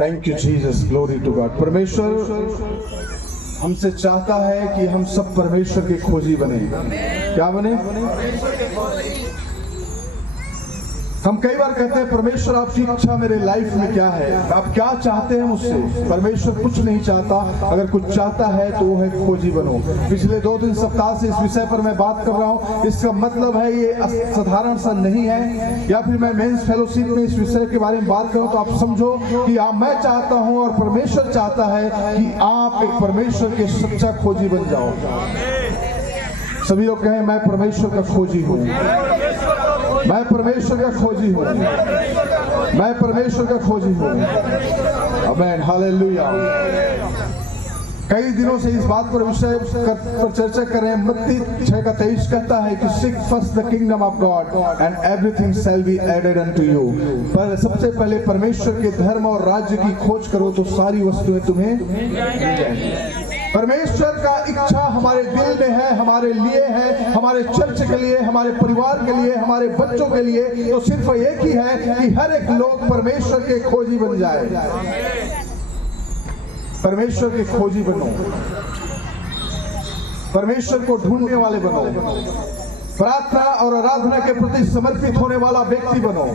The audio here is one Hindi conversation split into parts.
Thank you Jesus, glory to God. परमेश्वर हमसे चाहता है कि हम सब परमेश्वर के खोजी बने। क्या बने? हम कई बार कहते हैं परमेश्वर आपकी इच्छा मेरे लाइफ में क्या है, आप क्या चाहते हैं मुझसे। परमेश्वर कुछ नहीं चाहता, अगर कुछ चाहता है तो वो है खोजी बनो। पिछले 2-3 सप्ताह से इस विषय पर मैं बात कर रहा हूँ। इसका मतलब है ये साधारण सा नहीं है, या फिर मैं मेंस फेलोशिप में इस विषय के बारे में बात करूँ तो आप समझो कि मैं चाहता हूँ और परमेश्वर चाहता है कि आप एक परमेश्वर के सच्चा खोजी बन जाओ। सभी लोग कहें मैं परमेश्वर का खोजी हूँ, मैं परमेश्वर का खोजी हूँ, मैं परमेश्वर का खोजी हूँ। आमीन, हालेलुया। कई दिनों से इस बात पर विषय पर चर्चा कर रहे हैं। मत्ती 6:23 कहता है कि seek first the kingdom of God and everything shall be added unto you. पर सबसे पहले परमेश्वर के धर्म और राज्य की खोज करो तो सारी वस्तुएं तुम्हें मिल जाएंगी। परमेश्वर का इच्छा हमारे दिल में है, हमारे लिए है, हमारे चर्च के लिए, हमारे परिवार के लिए, हमारे बच्चों के लिए, तो सिर्फ एक ही है कि हर एक लोग परमेश्वर के खोजी बन जाए। परमेश्वर के खोजी बनो, परमेश्वर को ढूंढने वाले बनो, प्रार्थना और आराधना के प्रति समर्पित होने वाला व्यक्ति बनो।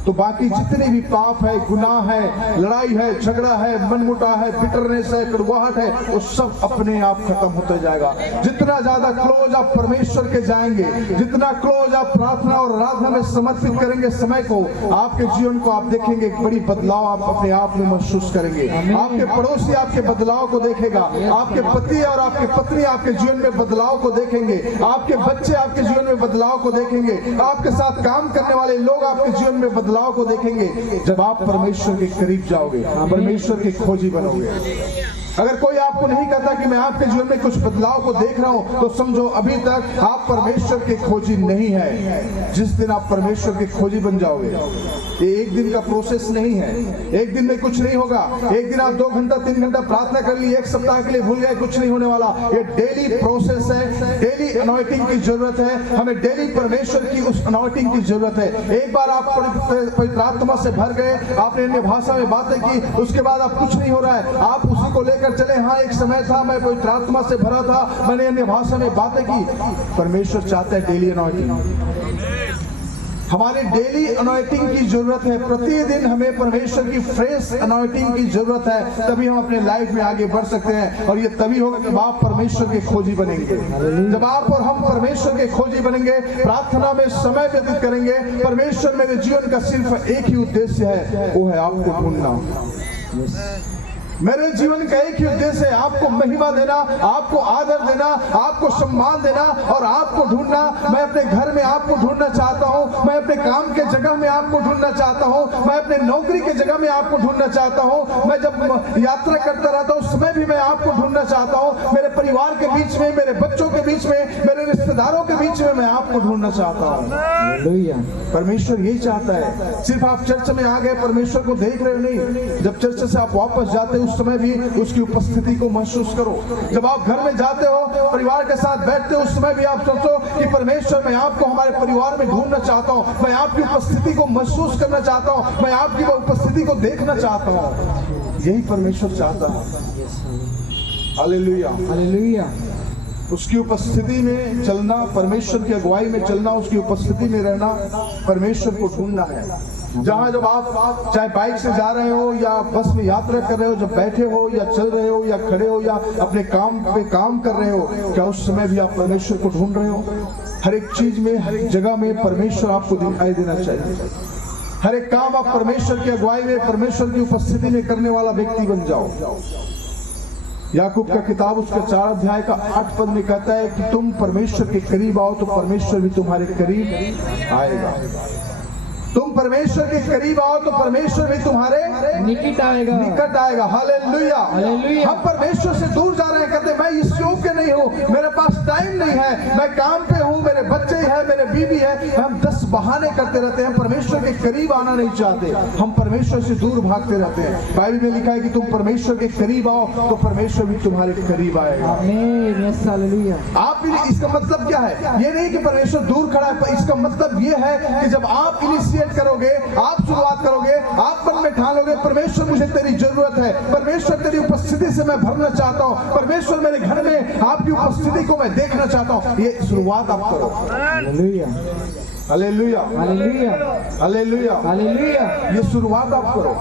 तो बाकी जितने भी पाप है, गुनाह है, लड़ाई है, झगड़ा है, मनमुटा है, बिटरनेस है, कड़वाहट है, वो सब अपने आप खत्म होते जाएगा। जितना ज्यादा क्लोज आप परमेश्वर के जाएंगे, जितना क्लोज आप प्रार्थना और आराधना में समर्पित करेंगे समय को, आपके जीवन को आप देखेंगे एक बड़ी बदलाव आप अपने आप में महसूस करेंगे। आपके पड़ोसी आपके बदलाव को देखेगा, आपके पति और आपके पत्नी आपके जीवन में बदलाव को देखेंगे, आपके बच्चे आपके जीवन में बदलाव को देखेंगे, आपके साथ काम करने वाले लोग आपके जीवन में बदलाव को देखेंगे। जब आप परमेश्वर के करीब जाओगे, परमेश्वर के खोजी बनोगे। अगर कोई आपको नहीं कहता कि मैं आपके जीवन में कुछ बदलाव को देख रहा हूं, तो समझो अभी तक आप परमेश्वर के खोजी नहीं है। जिस दिन आप परमेश्वर के खोजी बन जाओगे, ये एक दिन का प्रोसेस नहीं है, एक दिन में कुछ नहीं होगा। एक दिन आप 2 घंटा 3 घंटा प्रार्थना कर ली, एक सप्ताह के लिए भूल गए, कुछ नहीं होने वाला। ये डेली प्रोसेस है, डेली अनॉइंटिंग की जरूरत है, हमें डेली परमेश्वर की उस अनॉइंटिंग की जरूरत है। एक बार आप पवित्र आत्मा से भर गए, आपने अन्य भाषा में बातें की, उसके बाद आप कुछ नहीं हो रहा है, आप उसी को लेकर चले। हाँ, एक समय था मैं पवित्र आत्मा से भरा था, मैंने अन्य भाषा में बातें की। परमेश्वर चाहता है डेली अनॉइंटिंग, हमारे डेली अनॉइंटिंग की जरूरत है। प्रतिदिन हमें परमेश्वर की फ्रेश अनॉइंटिंग की जरूरत है, तभी हम अपने लाइफ में आगे बढ़ सकते हैं। और ये तभी होगा जब आप परमेश्वर के खोजी बनेंगे, जब आप और हम परमेश्वर के खोजी बनेंगे, प्रार्थना में समय व्यतीत करेंगे। परमेश्वर मेरे जीवन का सिर्फ एक ही उद्देश्य है, वो है आपको ढूंढना। मेरे जीवन का एक ही उद्देश्य है, आपको महिमा देना, आपको आदर देना, आपको सम्मान देना और आपको ढूंढना। मैं अपने घर में आपको ढूंढना चाहता हूँ, मैं अपने काम के जगह में आपको ढूंढना चाहता हूँ, मैं अपने नौकरी के जगह में आपको ढूंढना चाहता हूँ, मैं जब यात्रा करता रहता हूँ उसमें भी मैं आपको ढूंढना चाहता हूँ, मेरे परिवार के बीच में, मेरे बच्चों के बीच में, मेरे रिश्तेदारों के बीच में मैं आपको ढूंढना चाहता हूँ। परमेश्वर यही चाहता है। सिर्फ आप चर्च में आ गए, परमेश्वर को देख रहे हो नहीं, जब चर्च से आप वापस जाते हो उस समय भी उसकी उपस्थिति को महसूस करो। जब आप घर में जाते हो, परिवार के साथ बैठते हो, उस समय भी आप सोचो कि परमेश्वर मैं आपको हमारे परिवार में ढूंढना चाहता हूँ, मैं आपकी उपस्थिति को महसूस करना चाहता हूँ, मैं आपकी उपस्थिति को देखना चाहता हूँ। यही परमेश्वर चाहता है। Hallelujah, hallelujah. उसकी उपस्थिति में चलना, परमेश्वर की अगुवाई में चलना, उसकी उपस्थिति में रहना, परमेश्वर को ढूंढना है। जहाँ जब आप चाहे बाइक से जा रहे हो या बस में यात्रा कर रहे हो, जब बैठे हो या चल रहे हो या खड़े हो या अपने काम पे काम कर रहे हो, क्या उस समय भी आप परमेश्वर को ढूंढ रहे हो? हर एक चीज में, हर एक जगह में परमेश्वर आपको दिखाई देना चाहिए। हर एक काम आप परमेश्वर की अगुवाई में, परमेश्वर की उपस्थिति में करने वाला व्यक्ति बन जाओ। याकूब का किताब उसका 4 अध्याय का 8 पद में कहता है कि तुम परमेश्वर के करीब आओ तो परमेश्वर भी तुम्हारे करीब आएगा। तुम परमेश्वर के करीब आओ तो परमेश्वर भी तुम्हारे निकट आएगा। Hallelujah, hallelujah. हम परमेश्वर से दूर जा रहे हैं, कहते मैं इस योग्य नहीं हूँ, मेरे पास टाइम नहीं है, मैं काम पे हूँ, मेरे बच्चे है, मेरे बीवी है, हम 10 बहाने करते रहते हैं, परमेश्वर के करीब आना नहीं चाहते, हम परमेश्वर से दूर भागते रहते हैं। बाइबल में लिखा है कि तुम परमेश्वर के करीब आओ तो परमेश्वर भी तुम्हारे करीब आएगा। आमीन, यस हालेलुया। आप इसका मतलब क्या है? ये नहीं कि परमेश्वर दूर खड़ा है, इसका मतलब ये है कि जब आप इनिशिएट करोगे, आप शुरुआत करोगे, आप मन में ठान लोगे परमेश्वर मुझे तेरी जरूरत है, परमेश्वर तेरी उपस्थिति से मैं भरना चाहता हूँ, परमेश्वर मेरे घर में आपकी उपस्थिति को मैं देखना चाहता हूँ, ये शुरुआत आप करो। Hallelujah, hallelujah, hallelujah, hallelujah, hallelujah. ये शुरुआत आप करो।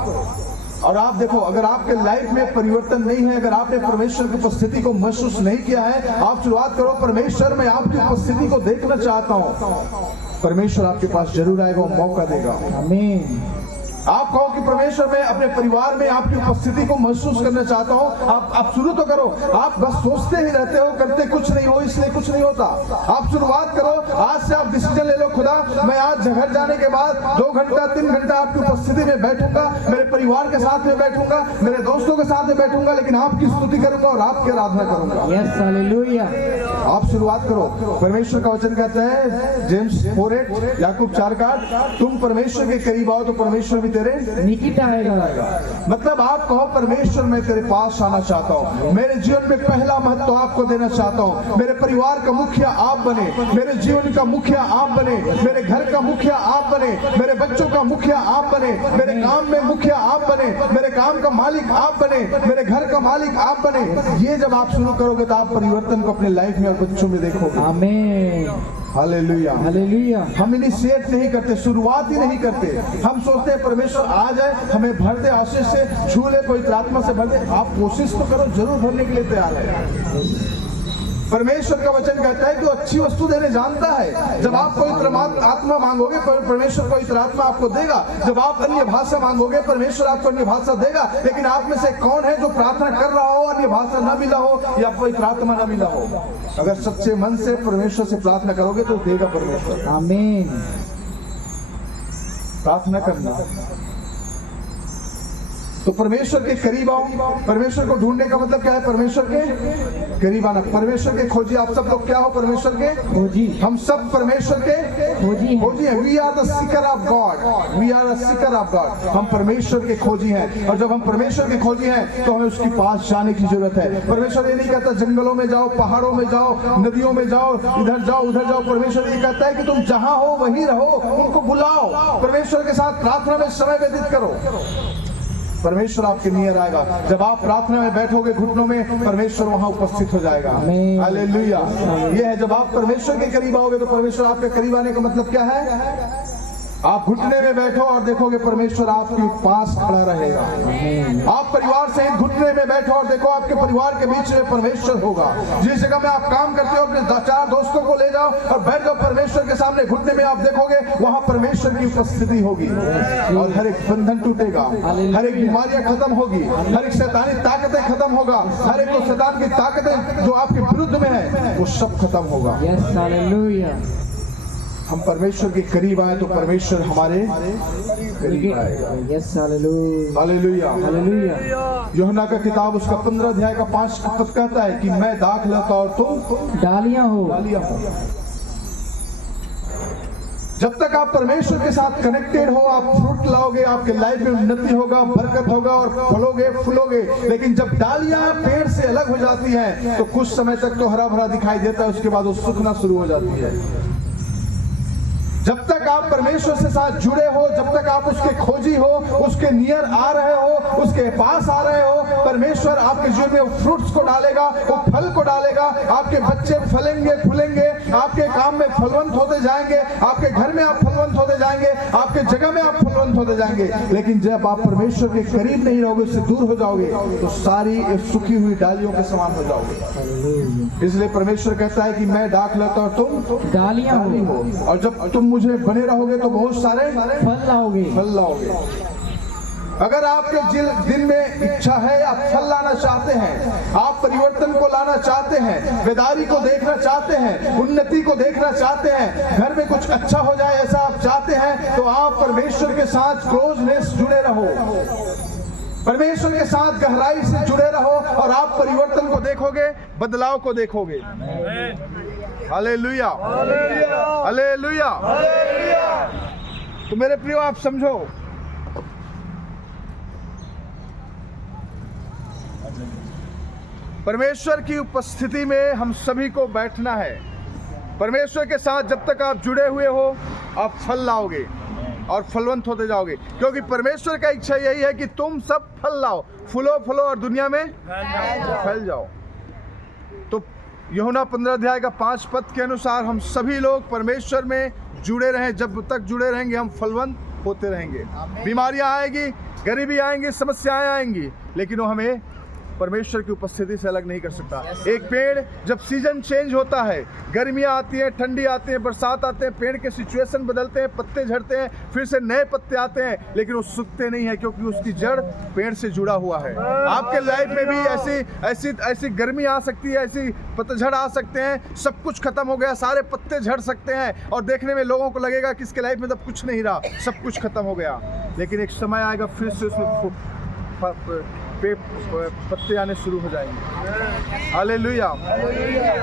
और आप देखो, अगर आपके लाइफ में परिवर्तन नहीं है, अगर आपने परमेश्वर की उपस्थिति को महसूस नहीं किया है, आप शुरुआत करो, परमेश्वर मैं आपकी उपस्थिति को देखना चाहता हूँ। परमेश्वर आपके पास जरूर आएगा, मौका देगा। आमीन। आप कहो कि परमेश्वर मैं अपने परिवार में आपकी उपस्थिति को महसूस करना चाहता हूँ, आप शुरू तो करो। आप बस सोचते ही रहते हो, करते कुछ नहीं हो, इसलिए कुछ नहीं होता। आप शुरुआत करो, आज से आप डिसीजन ले लो, खुदा मैं आज घर जाने के बाद 2 घंटा 3 घंटा आपकी उपस्थिति में बैठूंगा, मेरे परिवार के साथ में बैठूंगा, मेरे दोस्तों के साथ में बैठूंगा, लेकिन आपकी स्तुति करूंगा और आपकी आराधना करूंगा। Yes hallelujah. आप शुरुआत करो। परमेश्वर का वचन कहता है, जेम्स 4:8, याकूब 4:8, तुम परमेश्वर के करीब आओ तो परमेश्वर भी तेरे निकट आएगा। मतलब आप कहो परमेश्वर मैं तेरे पास आना चाहता हूँ, मेरे जीवन में पहला महत्व आपको देना चाहता हूँ, मेरे परिवार का मुखिया आप बने, मेरे जीवन का मुखिया आप बने, मेरे घर का मुखिया आप बने, मेरे बच्चों का मुखिया आप बने, मेरे काम में मुखिया आप बने, मेरे काम का मालिक आप बने, मेरे घर का मालिक आप बने। ये जब आप शुरू करोगे तो आप परिवर्तन को अपने लाइफ में और बच्चों में देखोगे। आमीन, हालेलुया, हालेलुया। हम इनिशिएट नहीं करते, शुरुआत ही नहीं करते। हम सोचते हैं परमेश्वर आ जाए, हमें भर दे आशीष से, छू ले, पवित्र आत्मा से भर दे। आप कोशिश तो करो, जरूर भरने के लिए तैयार है। परमेश्वर का वचन कहता है कि वो अच्छी वस्तु देने जानता है। जब आप पवित्र आत्मा मांगोगे, परमेश्वर पवित्र आत्मा आपको देगा। जब आप अन्य भाषा मांगोगे, परमेश्वर आपको अन्य भाषा देगा। लेकिन आप में से कौन है जो प्रार्थना कर रहा हो, अन्य भाषा न मिला हो या पवित्र आत्मा न मिला हो? अगर सच्चे मन से परमेश्वर से प्रार्थना करोगे तो देगा परमेश्वर। आमीन। प्रार्थना करना तो परमेश्वर के करीब आओ। परमेश्वर को ढूंढने का मतलब क्या है? परमेश्वर के करीब आना। परमेश्वर के खोजी। आप सब लोग क्या हो? परमेश्वर के खोजी। हम सब परमेश्वर के खोजी हैं। We are the seeker of God. We are the seeker of God. हम परमेश्वर के खोजी हैं, और जब हम परमेश्वर के खोजी हैं तो हमें उसके पास जाने की जरूरत है। परमेश्वर ये नहीं कहता जंगलों में जाओ, पहाड़ों में जाओ, नदियों में जाओ, इधर जाओ उधर जाओ। परमेश्वर ये कहता है कि तुम जहां हो वहीं रहो, उनको बुलाओ, परमेश्वर के साथ प्रार्थना में समय व्यतीत करो। परमेश्वर आपके नियर आएगा। जब आप प्रार्थना में बैठोगे घुटनों में, परमेश्वर वहां उपस्थित हो जाएगा। हालेलुया। ये है, जब आप परमेश्वर के करीब आओगे तो परमेश्वर आपके करीब आने का मतलब क्या है? आप घुटने में बैठो और देखोगे परमेश्वर आपके पास खड़ा रहेगा। आप परिवार से घुटने में बैठो और देखो आपके परिवार के बीच में परमेश्वर होगा। जिस जगह में आप काम करते हो, अपने 4 दोस्तों को ले जाओ और बैठ जाओ परमेश्वर के सामने घुटने में, आप देखोगे वहां परमेश्वर की उपस्थिति होगी और हर एक बंधन टूटेगा, हर एक बीमारियां खत्म होगी, हर एक शैतानी ताकतें खत्म होगा, हर एक शैतान की ताकतें जो आपके विरुद्ध में है वो सब खत्म होगा। Yes hallelujah. हम परमेश्वर के करीब आए तो परमेश्वर हमारे करीब आएगा। Yes hallelujah, hallelujah, hallelujah. यूहन्ना का किताब उसका 15 अध्याय का 5 पद कहता है कि मैं दाख लता और तुम डालियां हो। डालियां हो। जब तक आप परमेश्वर के साथ कनेक्टेड हो, आप फ्रूट लाओगे, आपके लाइफ में उन्नति होगा, बरकत होगा और फलोगे फूलोगे। लेकिन जब डालियां पेड़ से अलग हो जाती हैं तो कुछ समय तक तो हरा भरा दिखाई देता है, उसके बाद वो सूखना शुरू हो जाती है। जब तक आप परमेश्वर से साथ जुड़े हो, जब तक आप उसके खोजी हो, उसके नियर आ रहे हो, उसके पास आ रहे हो, परमेश्वर आपके जीवन में फ्रूट्स को डालेगा, वो फल को डालेगा। आपके बच्चे फलेंगे फूलेंगे, आपके काम में फलवंत होते जाएंगे, आपके घर में आप फलवंत होते जाएंगे, आपके जगह में आप फलवंत होते जाएंगे। लेकिन जब आप परमेश्वर के करीब नहीं रहोगे, उससे दूर हो जाओगे, तो सारी सूखी हुई डालियों के समान हो जाओगे। इसलिए परमेश्वर कहता है कि मैं दाख लता और तुम डालियां हो, और जब तुम मुझे बने रहोगे तो बहुत सारे फल लाओगे। फल लाओगे। अगर आपके दिन में इच्छा है, आप फल लाना चाहते हैं, आप परिवर्तन को लाना चाहते हैं, बेदारी को देखना चाहते हैं, उन्नति को देखना चाहते हैं, घर में कुछ अच्छा हो जाए ऐसा आप चाहते हैं, तो आप परमेश्वर के साथ क्लोजनेस जुड़े रहो, परमेश्वर के साथ गहराई से जुड़े रहो और आप परिवर्तन को देखोगे, बदलाव को देखोगे। Hallelujah, hallelujah. तो मेरे प्रियो, आप समझो, परमेश्वर की उपस्थिति में हम सभी को बैठना है। परमेश्वर के साथ जब तक आप जुड़े हुए हो, आप फल लाओगे और फलवंत होते जाओगे, क्योंकि परमेश्वर का इच्छा यही है कि तुम सब फल लाओ, फूलो और दुनिया में फैल जाओ। तो यूहन्ना 15 अध्याय का 5 पद के अनुसार हम सभी लोग परमेश्वर में जुड़े रहें। जब तक जुड़े रहेंगे हम फलवंत होते रहेंगे। बीमारियां आएगी, गरीबी आएंगी, समस्याएं आएंगी, लेकिन वो हमें परमेश्वर की उपस्थिति से अलग नहीं कर सकता। एक पेड़ जब सीजन चेंज होता है, गर्मियाँ आती हैं, ठंडी आती है, बरसात आते हैं, पेड़ के सिचुएशन बदलते हैं, पत्ते झड़ते हैं, फिर से नए पत्ते आते हैं, लेकिन वो सूखते नहीं है, क्योंकि उसकी जड़ पेड़ से जुड़ा हुआ है। आपके लाइफ में भी ऐसी गर्मी आ सकती है, ऐसी पतझड़ आ सकते हैं, सब कुछ खत्म हो गया, सारे पत्ते झड़ सकते हैं और देखने में लोगों को लगेगा कि इसके लाइफ में तब कुछ नहीं रहा, सब कुछ खत्म हो गया। लेकिन एक समय आएगा, फिर से उसमें पत्ते आने शुरू हो जाएंगे। हालेलुया।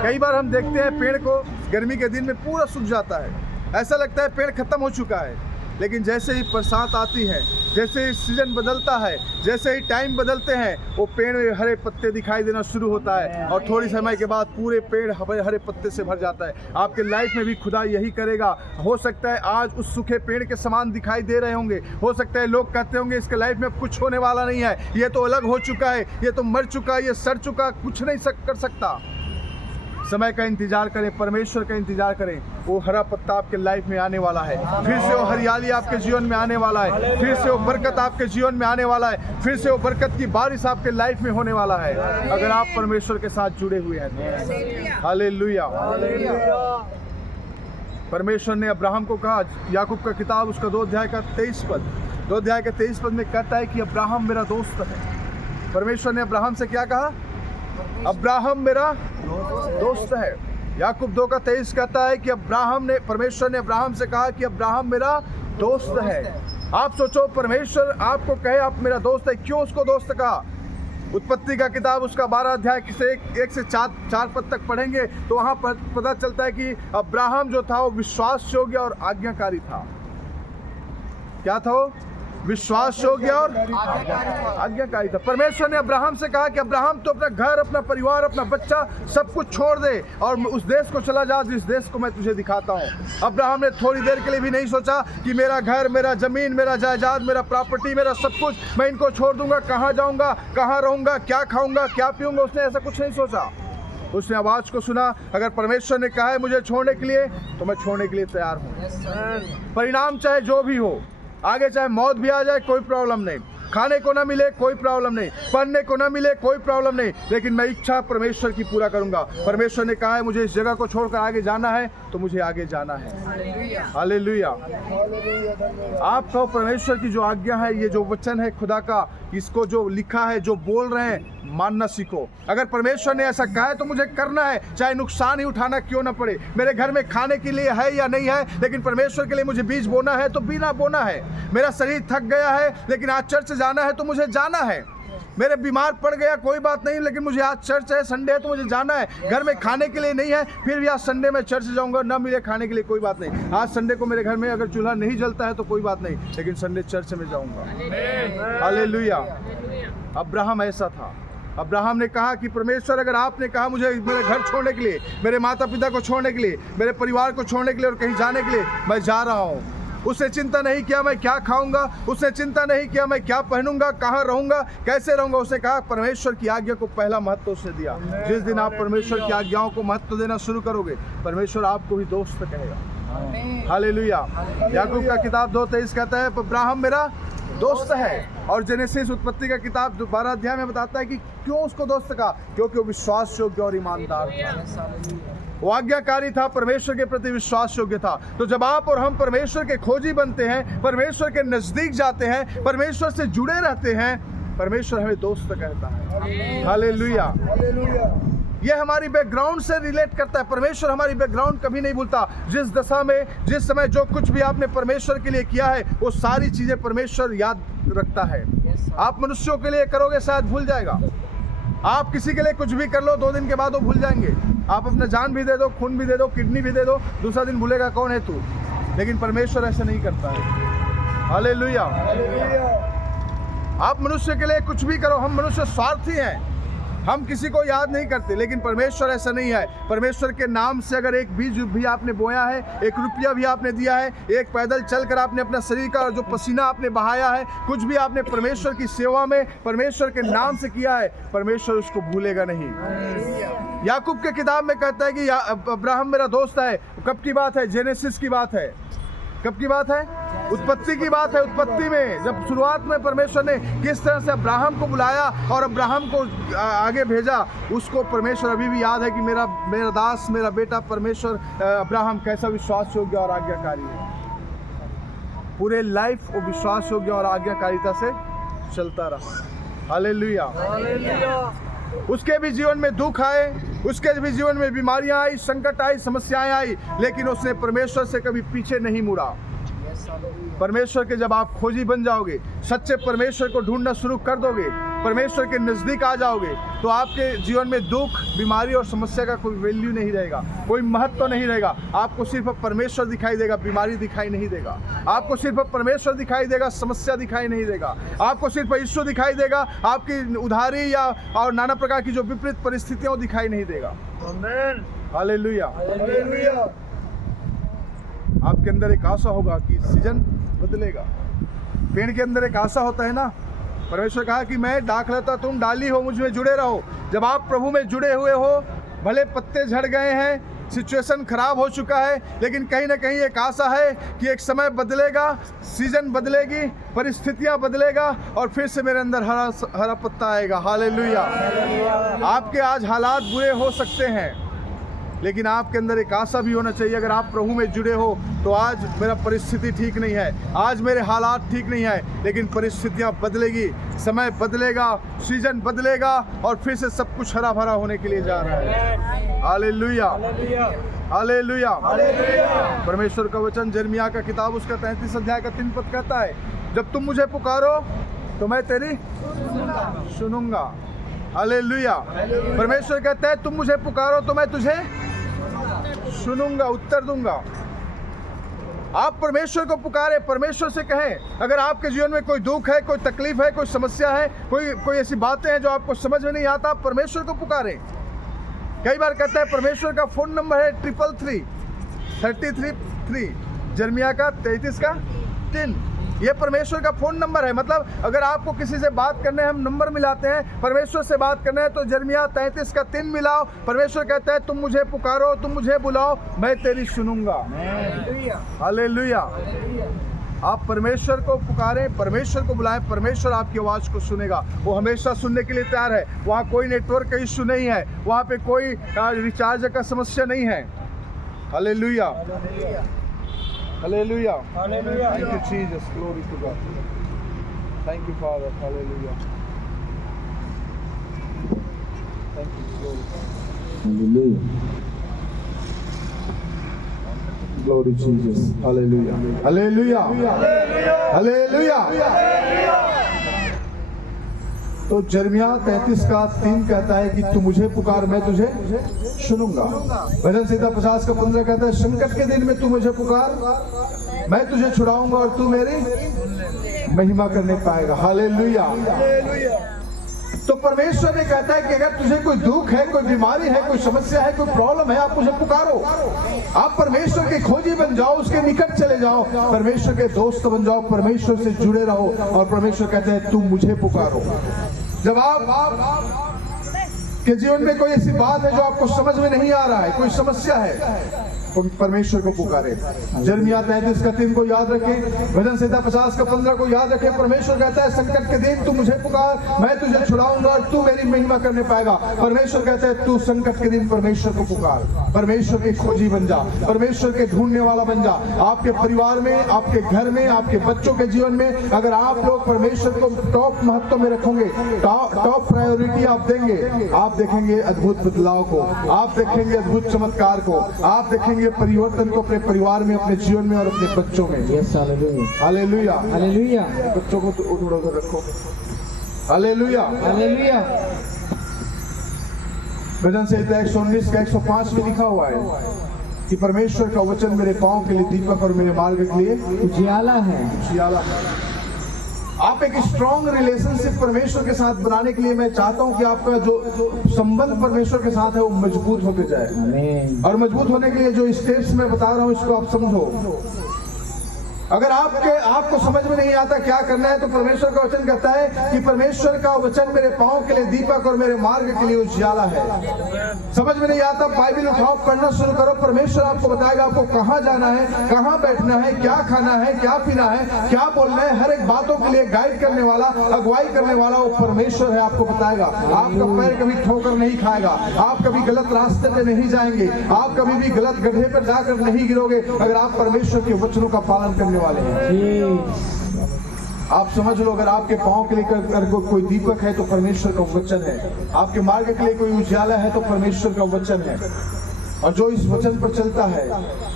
कई बार हम देखते हैं पेड़ को गर्मी के दिन में पूरा सूख जाता है, ऐसा लगता है पेड़ खत्म हो चुका है, लेकिन जैसे ही बरसात आती है, जैसे ही सीजन बदलता है, जैसे ही टाइम बदलते हैं, वो पेड़ में हरे पत्ते दिखाई देना शुरू होता है और थोड़ी समय के बाद पूरे पेड़ हरे पत्ते से भर जाता है। आपके लाइफ में भी खुदा यही करेगा। हो सकता है आज उस सूखे पेड़ के समान दिखाई दे रहे होंगे, हो सकता है लोग कहते होंगे इसके लाइफ में कुछ होने वाला नहीं है, ये तो अलग हो चुका है, ये तो मर चुका है, ये सड़ चुका, कुछ नहीं कर सकता। समय का इंतजार करें, परमेश्वर का इंतजार करें। वो हरा पत्ता आपके लाइफ में आने वाला है, फिर से वो हरियाली आपके जीवन में आने वाला है, फिर से वो बरकत आपके जीवन में आने वाला है, फिर से वो बरकत की बारिश आपके लाइफ में होने वाला है, अगर आप परमेश्वर के साथ जुड़े हुए हैं। हालेलुया। परमेश्वर ने अब्राहम को कहा, याकूब का किताब उसका 2 अध्याय का 23 पद में कहता है कि अब्राहम मेरा दोस्त है। परमेश्वर ने अब्राहम से क्या कहा? अब्राहम मेरा दोस्त है। याकूब 2 का 23 कहता है कि परमेश्वर ने अब्राहम से कहा कि अब्राहम मेरा दोस्त है। आप सोचो, परमेश्वर आपको कहे आप मेरा दोस्त है, क्यों उसको दोस्त कहा? उत्पत्ति का किताब उसका 12 अध्याय से 1 से 4 पद तक पढ़ेंगे तो वहाँ पर पता चलता है कि अब्राहम जो था वो विश्वास योग्य और आज्ञाकारी था। क्या था वो? विश्वास योग्य और आज्ञाकारी था। परमेश्वर ने अब्राहम से कहा कि अब्राहम तो अपना घर, अपना परिवार, अपना बच्चा सब कुछ छोड़ दे और उस देश को चला जा जिस देश को मैं तुझे दिखाता हूँ। अब्राहम ने थोड़ी देर के लिए भी नहीं सोचा कि मेरा घर, मेरा जमीन, मेरा जायदाद, मेरा प्रॉपर्टी, मेरा सब कुछ मैं इनको छोड़ दूंगा, कहाँ जाऊँगा, कहाँ रहूँगा, क्या खाऊँगा, क्या पीऊँगा, उसने ऐसा कुछ नहीं सोचा। उसने आवाज़ को सुना, अगर परमेश्वर ने कहा है मुझे छोड़ने के लिए तो मैं छोड़ने के लिए तैयार हूँ। परिणाम चाहे जो भी हो, आगे चाहे मौत भी आ जाए कोई प्रॉब्लम नहीं, खाने को ना मिले कोई प्रॉब्लम नहीं, पढ़ने को ना मिले कोई प्रॉब्लम नहीं, लेकिन मैं इच्छा परमेश्वर की पूरा करूंगा। परमेश्वर ने कहा है मुझे इस जगह को छोड़कर आगे जाना है तो मुझे आगे जाना है। हालेलुया। आप तो परमेश्वर की जो आज्ञा है, ये जो वचन है खुदा का, इसको जो लिखा है, जो बोल रहे हैं, मानना सीखो। अगर परमेश्वर ने ऐसा कहा है तो मुझे करना है, चाहे नुकसान ही उठाना क्यों ना पड़े। मेरे घर में खाने के लिए है या नहीं है, लेकिन परमेश्वर के लिए मुझे बीज बोना है तो बीना बोना है। मेरा शरीर थक गया है लेकिन आज चर्च जाना है तो मुझे जाना है। मेरे बीमार पड़ गया कोई बात नहीं, लेकिन मुझे आज चर्च है, संडे है तो मुझे जाना है। घर में खाने के लिए नहीं है, फिर भी आज संडे में चर्च जाऊंगा, ना मिले खाने के लिए कोई बात नहीं। आज संडे को मेरे घर में अगर चूल्हा नहीं जलता है तो कोई बात नहीं, लेकिन संडे चर्च में जाऊंगा। हालेलुया। अब्राहम ऐसा था। अब्राहम ने कहा कि परमेश्वर अगर आपने कहा मुझे मेरे घर छोड़ने के लिए, मेरे माता पिता को छोड़ने के लिए, मेरे परिवार को छोड़ने के लिए और कहीं जाने के लिए, मैं जा रहा हूँ। उसने चिंता नहीं किया मैं क्या खाऊंगा, उसने चिंता नहीं किया मैं क्या पहनूंगा, कहाँ रहूंगा, कैसे रहूंगा। उसने कहा परमेश्वर की आज्ञा को पहला महत्व उसने दिया। जिस दिन आप परमेश्वर की आज्ञाओं को महत्व देना शुरू करोगे, परमेश्वर आपको भी दोस्त कहेगा। हालेलुया। याकूब का किताब 2:23 कहता है अब्राहम मेरा दोस्त है। और जेनेसिस उत्पत्ति का किताब 12 अध्याय में बताता है कि क्यों उसको दोस्त कहा, क्योंकि वो विश्वास योग्य और ईमानदार था, वो आज्ञाकारी था, परमेश्वर के प्रति विश्वास योग्य था। तो जब आप और हम परमेश्वर के खोजी बनते हैं, परमेश्वर के नजदीक जाते हैं, परमेश्वर से जुड़े रहते हैं, परमेश्वर हमें दोस्त कहता है। हालेलुया। ये हमारी बैकग्राउंड से रिलेट करता है। परमेश्वर हमारी बैकग्राउंड कभी नहीं भूलता। जिस दशा में, जिस समय जो कुछ भी आपने परमेश्वर के लिए किया है, वो सारी चीजें परमेश्वर याद रखता है। आप मनुष्यों के लिए करोगे शायद भूल जाएगा, आप किसी के लिए कुछ भी कर लो 2 दिन के बाद वो भूल जाएंगे, आप अपना जान भी दे दो, खून भी दे दो, किडनी भी दे दो, दूसरा दिन भूलेगा कौन है तू। लेकिन परमेश्वर ऐसा नहीं करता है। हालेलुया। आप मनुष्य के लिए कुछ भी करो, हम मनुष्य स्वार्थी हैं, हम किसी को याद नहीं करते, लेकिन परमेश्वर ऐसा नहीं है। परमेश्वर के नाम से अगर एक बीज भी आपने बोया है, एक रुपया भी आपने दिया है, एक पैदल चलकर आपने अपना शरीर का जो पसीना आपने बहाया है, कुछ भी आपने परमेश्वर की सेवा में परमेश्वर के नाम से किया है, परमेश्वर उसको भूलेगा नहीं। याकूब के किताब में कहता है कि अब्राहम मेरा दोस्त है। कब की बात है? जेनेसिस की बात है। कब की बात है? उत्पत्ति की बात है। उत्पत्ति में जब शुरुआत में परमेश्वर ने किस तरह से अब्राहम को बुलाया और अब्राहम को आगे भेजा, उसको परमेश्वर अभी भी याद है कि मेरा दास, मेरा बेटा परमेश्वर अब्राहम कैसा विश्वास योग्य और आज्ञाकारी है। पूरे लाइफ वो विश्वास योग्य और आज्ञाकारिता से चलता रहा। हालेलुया। उसके भी जीवन में दुख आए, उसके भी जीवन में बीमारियां आई, संकट आई, समस्याएं आई, लेकिन उसने परमेश्वर से कभी पीछे नहीं मुड़ा। परमेश्वर के जब आप खोजी बन जाओगे, सच्चे परमेश्वर को ढूंढना शुरू कर दोगे, परमेश्वर के नज़दीक आ जाओगे, तो आपके जीवन में दुख, बीमारी और समस्या का कोई वैल्यू नहीं रहेगा, कोई महत्व तो नहीं रहेगा। आपको सिर्फ परमेश्वर दिखाई देगा, बीमारी दिखाई नहीं देगा। आपको सिर्फ परमेश्वर दिखाई देगा, समस्या दिखाई नहीं देगा। आपको सिर्फ यीशु दिखाई देगा, आपकी उधारी या और नाना प्रकार की जो विपरीत परिस्थितियां दिखाई नहीं देगा। आमीन। हालेलुया। हालेलुया। आपके अंदर एक आशा होगा कि सीजन बदलेगा। पेड़ के अंदर एक आशा होता है ना। परमेश्वर कहा कि मैं दाखलता, तुम डाली हो, मुझ में जुड़े रहो। जब आप प्रभु में जुड़े हुए हो, भले पत्ते झड़ गए हैं, सिचुएशन खराब हो चुका है, लेकिन कहीं ना कहीं एक आशा है कि एक समय बदलेगा, सीजन बदलेगी, परिस्थितियां बदलेगा और फिर से मेरे अंदर हरा पत्ता आएगा। हालेलुया। आपके आज हालात बुरे हो सकते हैं, लेकिन आपके अंदर एक आशा भी होना चाहिए। अगर आप प्रभु में जुड़े हो तो आज मेरा परिस्थिति ठीक नहीं है, आज मेरे हालात ठीक नहीं है, लेकिन परिस्थितियां बदलेगी, समय बदलेगा, सीजन बदलेगा और फिर से सब कुछ हरा भरा होने के लिए जा रहा है। हालेलुया। हालेलुया। परमेश्वर का वचन यिर्मयाह का किताब उसका 33 अध्याय का 3 पद कहता है, जब तुम मुझे पुकारो तो मैं तेरी सुनूंगा। हालेलुया। परमेश्वर कहता है तुम मुझे पुकारो तो मैं तुझे सुनूंगा, उत्तर दूंगा। आप परमेश्वर को पुकारे, परमेश्वर से कहें। अगर आपके जीवन में कोई दुख है, कोई तकलीफ है, कोई समस्या है, कोई ऐसी बातें हैं जो आपको समझ में नहीं आता, आप परमेश्वर को पुकारें। कई बार कहता है परमेश्वर का फोन नंबर है 333 यिर्मयाह का 33 का 3। ये परमेश्वर का फ़ोन नंबर है। मतलब अगर आपको किसी से बात करने हम नंबर मिलाते हैं, परमेश्वर से बात करना है तो यिर्मयाह 33 का 3 मिलाओ। परमेश्वर कहता है तुम मुझे पुकारो, तुम मुझे बुलाओ, मैं तेरी सुनूंगा। हालेलुया। आप परमेश्वर को पुकारें, परमेश्वर को बुलाएं, परमेश्वर आपकी आवाज़ को सुनेगा। वो हमेशा सुनने के लिए तैयार है। वहाँ कोई नेटवर्क का इश्यू नहीं है, वहाँ पे कोई रिचार्ज का समस्या नहीं है। Hallelujah. Hallelujah. Hallelujah. Thank you, Jesus. Glory to God. Thank you, Father. Hallelujah. Thank you, glory. Hallelujah. Glory Jesus. Hallelujah. Hallelujah. Hallelujah. तो यिर्मयाह 33 का 3 कहता है कि तू मुझे पुकार, मैं तुझे सुनूंगा। भजन संहिता 50 का 15 कहता है संकट के दिन में तू मुझे पुकार, मैं तुझे छुड़ाऊंगा और तू मेरी महिमा करने पाएगा। हालेलुया। तो परमेश्वर ने कहता है कि अगर तुझे कोई दुख है, कोई बीमारी है, कोई समस्या है, कोई प्रॉब्लम है, आप मुझे पुकारो। आप परमेश्वर के खोजी बन जाओ, उसके निकट चले जाओ, परमेश्वर के दोस्त बन जाओ, परमेश्वर से जुड़े रहो। और परमेश्वर कहता है तू मुझे पुकारो। जब आप के जीवन में कोई ऐसी बात है जो आपको समझ में नहीं आ रहा है, कोई समस्या है, परमेश्वर को पुकारे। यिर्मयाह 33 का 3 को याद रखें, भजन संहिता 50 का 15 को याद रखें। परमेश्वर कहता है संकट के दिन तू मुझे पुकार, मैं तुझे छुड़ाऊंगा और तू मेरी महिमा करने पाएगा। परमेश्वर कहता है तू संकट के दिन परमेश्वर को पुकार, परमेश्वर के खोजी बन जा, परमेश्वर के ढूंढने वाला बन जा। आपके परिवार में, आपके घर में, आपके बच्चों के जीवन में अगर आप लोग परमेश्वर को टॉप महत्व में रखोगे, टॉप प्रायोरिटी आप देंगे, आप देखेंगे अद्भुत बदलाव को, आप देखेंगे अद्भुत चमत्कार को, आप देखेंगे परिवर्तन को अपने परिवार में, अपने जीवन में और अपने बच्चों में। Yes, hallelujah. हालेलुया। हालेलुया। बच्चों को तो उधर रखो। हालेलुया। हालेलुया। भजन संहिता 119 का 105 में लिखा हुआ है कि परमेश्वर का वचन मेरे पाँव के लिए दीपक और मेरे मार्ग के लिए उजियाला है। उजियाला है। आप एक स्ट्रॉन्ग रिलेशनशिप परमेश्वर के साथ बनाने के लिए मैं चाहता हूं कि आपका जो संबंध परमेश्वर के साथ है वो मजबूत होते जाए। आमीन। और मजबूत होने के लिए जो स्टेप्स मैं बता रहा हूं इसको आप समझो। अगर आपको समझ में नहीं आता क्या करना है, तो परमेश्वर का वचन कहता है कि परमेश्वर का वचन मेरे पाँव के लिए दीपक और मेरे मार्ग के लिए उजियाला है। समझ में नहीं आता, बाइबल उठाओ, पढ़ना शुरू करो। परमेश्वर आपको बताएगा आपको कहाँ जाना है, कहाँ बैठना है, क्या खाना है, क्या पीना है, क्या बोलना है। हर एक बातों के लिए गाइड करने वाला, अगुवाई करने वाला वो परमेश्वर है। आपको बताएगा, आपका पैर कभी ठोकर नहीं खाएगा, आप कभी गलत रास्ते पे नहीं जाएंगे, आप कभी भी गलत गड्ढे पर जाकर नहीं गिरोगे अगर आप परमेश्वर के वचनों का पालन करने वाले हैं। आप समझ लो, अगर आपके पाँव के लिए कोई दीपक है तो परमेश्वर का वचन है, आपके मार्ग के लिए कोई उजियाला है तो परमेश्वर का वचन है। और जो इस वचन पर चलता है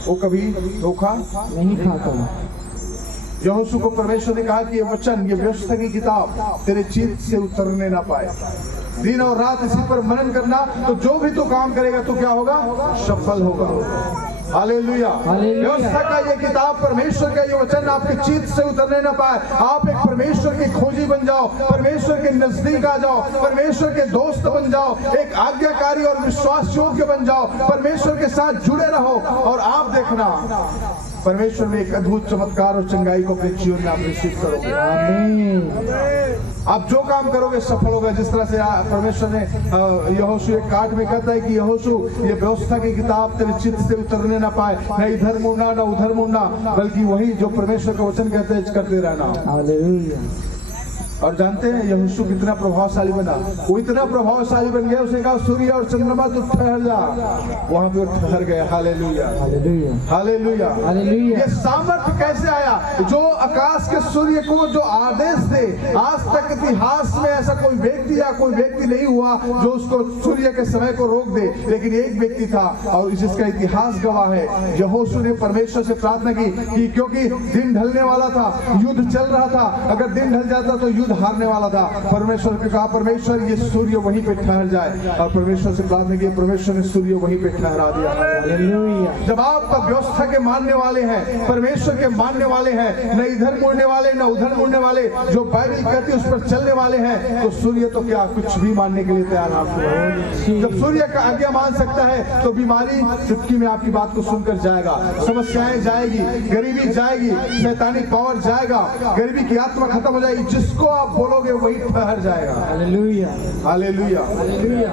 वो कभी धोखा नहीं खाता। यहोशू को परमेश्वर ने कहा कि ये वचन, ये व्यवस्था की किताब तेरे चित्त से उतरने ना पाए। दिन और रात इसी पर मनन करना, तो जो भी तू काम करेगा तो क्या होगा, सफल होगा। हालेलुया। व्यवस्था का ये किताब, परमेश्वर का ये वचन आपके चित्त से उतरने ना पाए। आप एक परमेश्वर की खोजी बन जाओ, परमेश्वर के नजदीक आ जाओ, परमेश्वर के दोस्त बन जाओ, एक आज्ञाकारी और विश्वास योग्य बन जाओ, परमेश्वर के साथ जुड़े रहो और आप देखना परमेश्वर में एक अद्भुत चमत्कार और चंगाई को अपने जीवन में आप रिसीव करोगे। आमीन। आप जो काम करोगे सफल होगा। जिस तरह से परमेश्वर ने यहोशू एक काट में कहता है कि यहोशू, ये व्यवस्था की किताब तेरे चित्त से उतरने ना पाए, न इधर मुड़ना न उधर मुड़ना, बल्कि वही जो परमेश्वर का वचन कहते हैं करते रहना। हालेलुया। और जानते हैं यहोशू कितना प्रभावशाली बना? वो इतना प्रभावशाली बन गया, उसने कहा सूर्य और चंद्रमा तू ठहर जा, वहां पे ठहर गए। Hallelujah, hallelujah, hallelujah, hallelujah. ये सामर्थ्य कैसे आया? जो आकाश के सूर्य को जो आदेश दे, आज तक इतिहास में ऐसा कोई व्यक्ति या कोई व्यक्ति नहीं हुआ जो उसको सूर्य के समय को रोक दे, लेकिन एक व्यक्ति था और जिसका इतिहास गवाह है। यहोशू ने परमेश्वर से प्रार्थना की कि क्योंकि दिन ढलने वाला था, युद्ध चल रहा था, अगर दिन ढल जाता तो युद्ध हारने वाला था। परमेश्वर ने कहा, परमेश्वर ये सूर्य वहीं पे ठहर जाए, और परमेश्वर से प्रार्थना की, परमेश्वर ने सूर्य वहीं पे ठहरा दिया। हालेलुया। जब आप व्यवस्था के मानने वाले हैं, परमेश्वर के मानने वाले हैं, न इधर मुड़ने वाले न उधर मुड़ने वाले, जो बाइबल कहती है उस पर चलने वाले हैं, तो सूर्य तो क्या कुछ भी मानने के लिए तैयार आपको। जब सूर्य का आज्ञा मान सकता है तो बीमारी चुटकी में आपकी बात को सुनकर जाएगा, समस्याएं जाएगी, गरीबी जाएगी, शैतानी पावर जाएगा, गरीबी की आत्मा खत्म हो जाएगी। जिसको आप बोलोगे वही ठहर जाएगा। Hallelujah, hallelujah, hallelujah.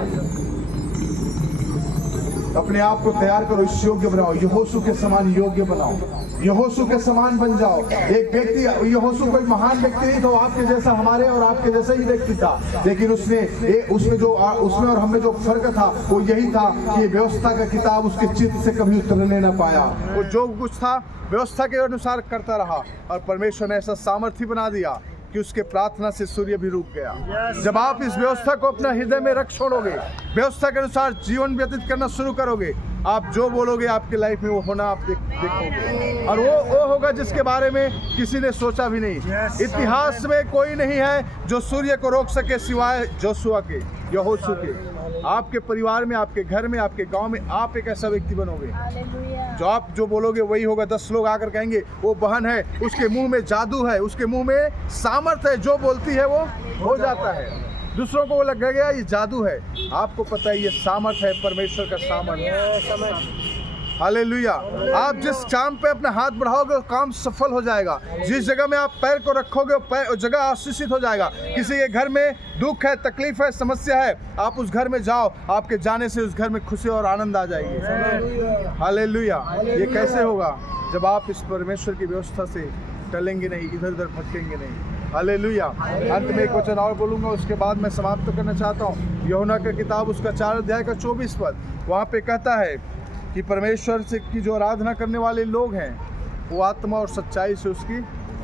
अपने आप को तैयार करो, इस योग्य बनाओ, यहोशू के समान योग्य बनाओ, यहोशू के समान बन जाओ। एक व्यक्ति, यहोशू कोई महान व्यक्ति नहीं, तो आपके जैसा, हमारे और आपके जैसा ही व्यक्ति था, लेकिन उसमें और हमें जो फर्क था वो यही था कि व्यवस्था का किताब उसके चित्त से कभी उतरने ना पाया। वो जो कुछ था व्यवस्था के अनुसार करता रहा, और परमेश्वर ने ऐसा सामर्थ्य बना दिया कि उसके प्रार्थना से सूर्य भी रुक गया। जब आप इस व्यवस्था को अपना हृदय में रख छोड़ोगे, व्यवस्था के अनुसार जीवन व्यतीत करना शुरू करोगे, आप जो बोलोगे आपके लाइफ में वो होना आप देखोगे। और वो होगा जिसके बारे में किसी ने सोचा भी नहीं। इतिहास में कोई नहीं है जो सूर्य को रोक सके सिवाय जोशुआ के, यहोशू के। आपके परिवार में, आपके घर में, आपके गांव में आप एक ऐसा व्यक्ति बनोगे जो आप जो बोलोगे वही होगा। 10 लोग आकर कहेंगे वो बहन है, उसके मुंह में जादू है, उसके मुंह में सामर्थ है, जो बोलती है वो हो जाता है। दूसरों को वो लग गया ये जादू है, आपको पता है ये सामर्थ है, परमेश्वर का सामर्थ। हालेलुया। आप जिस काम पे अपना हाथ बढ़ाओगे वो काम सफल हो जाएगा। जिस जगह में आप पैर को रखोगे वो जगह आशीषित हो जाएगा। किसी के घर में दुख है, तकलीफ है, समस्या है, आप उस घर में जाओ, आपके जाने से उस घर में खुशी और आनंद आ जाएगी। हालेलुया। ये कैसे होगा? जब आप इस परमेश्वर की व्यवस्था से टलेंगे नहीं, इधर उधर भटकेंगे नहीं। हालेलुया। अंत में एक वचन और बोलूंगा, उसके बाद मैं समाप्त करना चाहता हूँ। यूहन्ना का किताब उसका 4 अध्याय का 24 पद, वहाँ पे कहता है कि परमेश्वर से की जो आराधना करने वाले लोग हैं वो आत्मा और सच्चाई से उसकी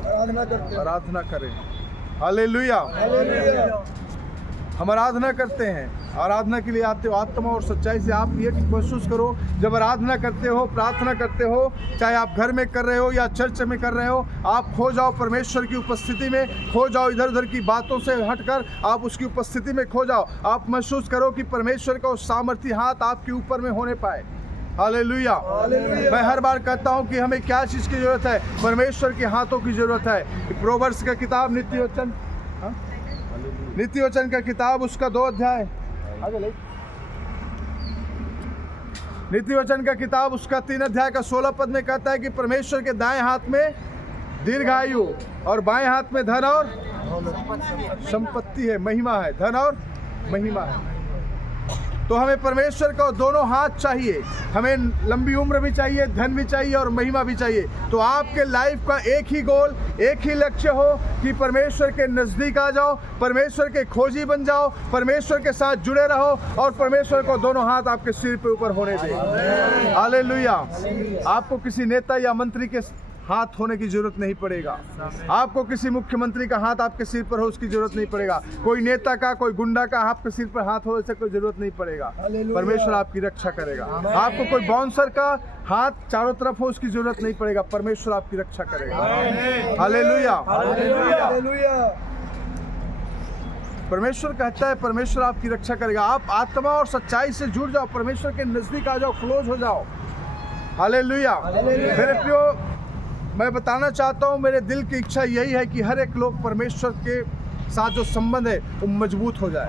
आराधना करें। हालेलुया। हम आराधना करते हैं, आराधना के लिए आते हो आत्मा और सच्चाई से। आप ये महसूस करो, जब आराधना करते हो, प्रार्थना करते हो, चाहे आप घर में कर रहे हो या चर्च में कर रहे हो, आप खो जाओ परमेश्वर की उपस्थिति में, खो जाओ इधर उधर की बातों से हटकर, आप उसकी उपस्थिति में खो जाओ। आप महसूस करो कि परमेश्वर का उस सामर्थ्य हाथ आपके ऊपर में होने पाए। हालेलुया। मैं हर बार कहता हूँ कि हमें क्या चीज़ की जरूरत है, परमेश्वर के हाथों की जरूरत है। प्रोवर्ब्स का किताब, नीति वचन का किताब, उसका 2 अध्याय, नीति वचन का किताब उसका 3 अध्याय का 16 पद में कहता है कि परमेश्वर के दाएं हाथ में दीर्घायु और बाएं हाथ में धन और संपत्ति है, महिमा है, धन और महिमा है। तो हमें परमेश्वर का दोनों हाथ चाहिए, हमें लंबी उम्र भी चाहिए, धन भी चाहिए और महिमा भी चाहिए। तो आपके लाइफ का एक ही गोल, एक ही लक्ष्य हो कि परमेश्वर के नज़दीक आ जाओ, परमेश्वर के खोजी बन जाओ, परमेश्वर के साथ जुड़े रहो और परमेश्वर को दोनों हाथ आपके सिर पे ऊपर होने दें। हालेलुया। आपको किसी नेता या मंत्री के हाथ होने की जरूरत नहीं पड़ेगा, आपको किसी मुख्यमंत्री का हाथ आपके सिर पर हो उसकी जरूरत नहीं पड़ेगा, कोई नेता का, कोई गुंडा का आपके सिर पर हाथ हो इससे कोई जरूरत नहीं पड़ेगा। परमेश्वर आपकी रक्षा करेगा। आपको कोई बाउंसर का हाथ चारों तरफ हो उसकी जरूरत नहीं पड़ेगा, परमेश्वर आपकी रक्षा करेगा। हालेलुया। परमेश्वर कहता है परमेश्वर आपकी रक्षा करेगा। आप आत्मा और सच्चाई से जुड़ जाओ, परमेश्वर के नजदीक आ जाओ, क्लोज हो जाओ। हालेलुया। मेरे प्रियो, मैं बताना चाहता हूँ, मेरे दिल की इच्छा यही है कि हर एक लोग परमेश्वर के साथ जो संबंध है वो मजबूत हो जाए।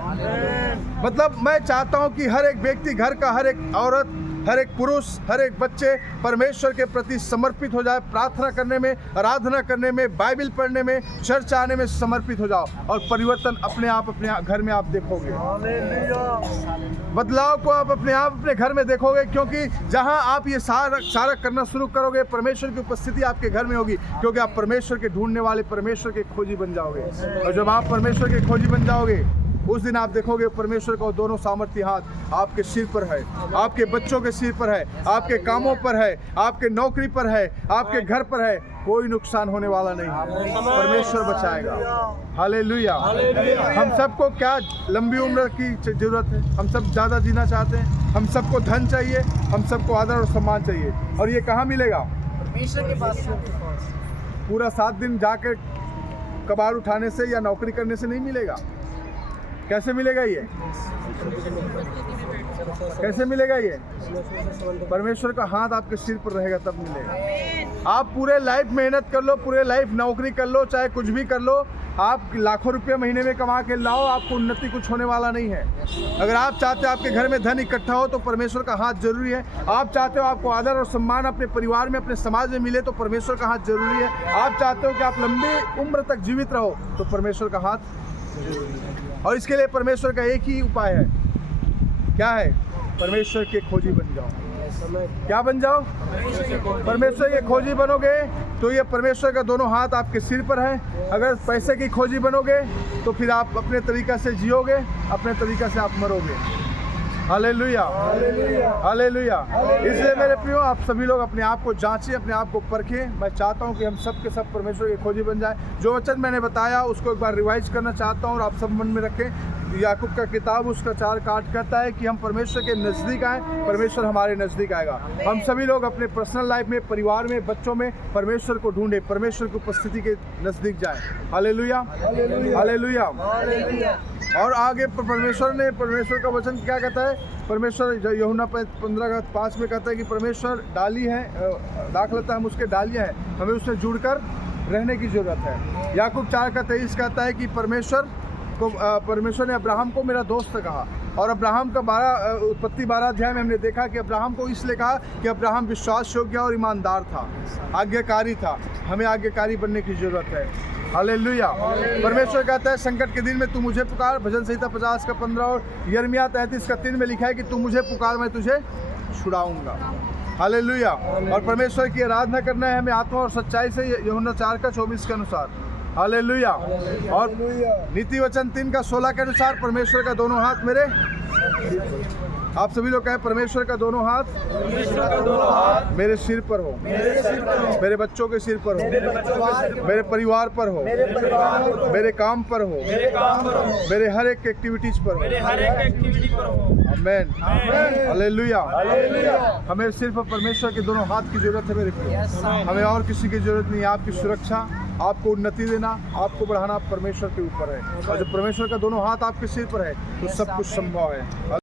मतलब मैं चाहता हूँ कि हर एक व्यक्ति, घर का हर एक औरत, हर एक पुरुष, हर एक बच्चे परमेश्वर के प्रति समर्पित हो जाए। प्रार्थना करने में, आराधना करने में, बाइबल पढ़ने में, चर्च आने में समर्पित हो जाओ और परिवर्तन अपने आप अपने घर में आप देखोगे। बदलाव को आप अपने घर में देखोगे, क्योंकि जहां आप ये सारा करना शुरू करोगे, परमेश्वर की उपस्थिति आपके घर में होगी, क्योंकि आप परमेश्वर के ढूंढने वाले, परमेश्वर के खोजी बन जाओगे। और जब आप परमेश्वर के खोजी बन जाओगे, उस दिन आप देखोगे परमेश्वर का दोनों सामर्थ्य हाथ आपके सिर पर है, आपके बच्चों के सिर पर है, आपके कामों पर है, आपके नौकरी पर है, आपके घर पर है। कोई नुकसान होने वाला नहीं है, परमेश्वर बचाएगा। हालेलुया। हम सबको क्या लंबी उम्र की जरूरत है? हम सब ज़्यादा जीना चाहते हैं, हम सबको धन चाहिए, हम सबको आदर और सम्मान चाहिए। और ये कहाँ मिलेगा? परमेश्वर के पास। पूरा 7 दिन जाके कबाड़ उठाने से या नौकरी करने से नहीं मिलेगा। कैसे मिलेगा ये? कैसे मिलेगा ये? परमेश्वर का हाथ आपके सिर पर रहेगा तब मिलेगा। आप पूरे लाइफ मेहनत कर लो, पूरे लाइफ नौकरी कर लो, चाहे कुछ भी कर लो, आप लाखों रुपये महीने में कमा के लाओ, आपको उन्नति कुछ होने वाला नहीं है। अगर आप चाहते हो आपके घर में धन इकट्ठा हो तो परमेश्वर का हाथ जरूरी है। आप चाहते हो आपको आदर और सम्मान अपने परिवार में, अपने समाज में मिले तो परमेश्वर का हाथ जरूरी है। आप चाहते हो कि आप लंबी उम्र तक जीवित रहो तो परमेश्वर का हाथ जरूरी है। और इसके लिए परमेश्वर का एक ही उपाय है। क्या है? परमेश्वर के खोजी बन जाओ। क्या बन जाओ? परमेश्वर के खोजी बनोगे तो ये परमेश्वर का दोनों हाथ आपके सिर पर है। अगर पैसे की खोजी बनोगे तो फिर आप अपने तरीका से जियोगे, अपने तरीका से आप मरोगे। हालेलुया। हालेलुया। इसलिए मेरे प्रियो, आप सभी लोग अपने आप को जांचें, अपने आप को परखें। मैं चाहता हूं कि हम सब के सब परमेश्वर के खोजी बन जाए। जो वचन मैंने बताया उसको एक बार रिवाइज करना चाहता हूं और आप सब मन में रखें। याकूब का किताब उसका 4 कहता है कि हम परमेश्वर के नज़दीक आए, परमेश्वर हमारे नज़दीक आएगा। हम सभी लोग अपने पर्सनल लाइफ में, परिवार में, बच्चों में परमेश्वर को ढूंढे, परमेश्वर की उपस्थिति के नज़दीक जाए। हालेलुया। हालेलुया। और आगे परमेश्वर का वचन क्या कहता है? परमेश्वर यूहन्ना 15:5 में कहता है कि परमेश्वर डाली है, दाखलता हम उसके डालियाँ हैं, हमें उससे जुड़कर रहने की ज़रूरत है। याकूब 4:23 कहता है कि परमेश्वर ने अब्राहम को मेरा दोस्त कहा। और अब्राहम का उत्पत्ति 12 अध्याय में हमने देखा कि अब्राहम को इसलिए कहा कि अब्राहम विश्वास योग्य और ईमानदार था, आज्ञाकारी था। हमें आज्ञाकारी बनने की ज़रूरत है। हालेलुया। परमेश्वर कहता है संकट के दिन में तू मुझे पुकार। भजन संहिता 50:15 और यिर्मयाह 33:3 में लिखा है कि तू मुझे पुकार, मैं तुझे छुड़ाऊंगा। हालेलुया। और परमेश्वर की आराधना करना है हमें आत्मा और सच्चाई से, यूहन्ना 4:24 के अनुसार। हालेलुया। और नीति वचन 3:16 के अनुसार परमेश्वर का दोनों हाथ मेरे आप सभी लोग कहें, परमेश्वर का दोनों हाथ मेरे सिर पर हो, मेरे बच्चों के सिर पर हो, मेरे परिवार पर हो, मेरे काम पर हो, मेरे हर एक एक्टिविटीज पर हो। आमीन, हालेलुया। हमें सिर्फ परमेश्वर के दोनों हाथ की जरूरत है मेरे प्रियो। हमें और किसी की जरूरत नहीं है। आपकी सुरक्षा, आपको उन्नति देना, आपको बढ़ाना परमेश्वर के ऊपर है। और जब परमेश्वर का दोनों हाथ आपके सिर पर है तो सब कुछ संभव है।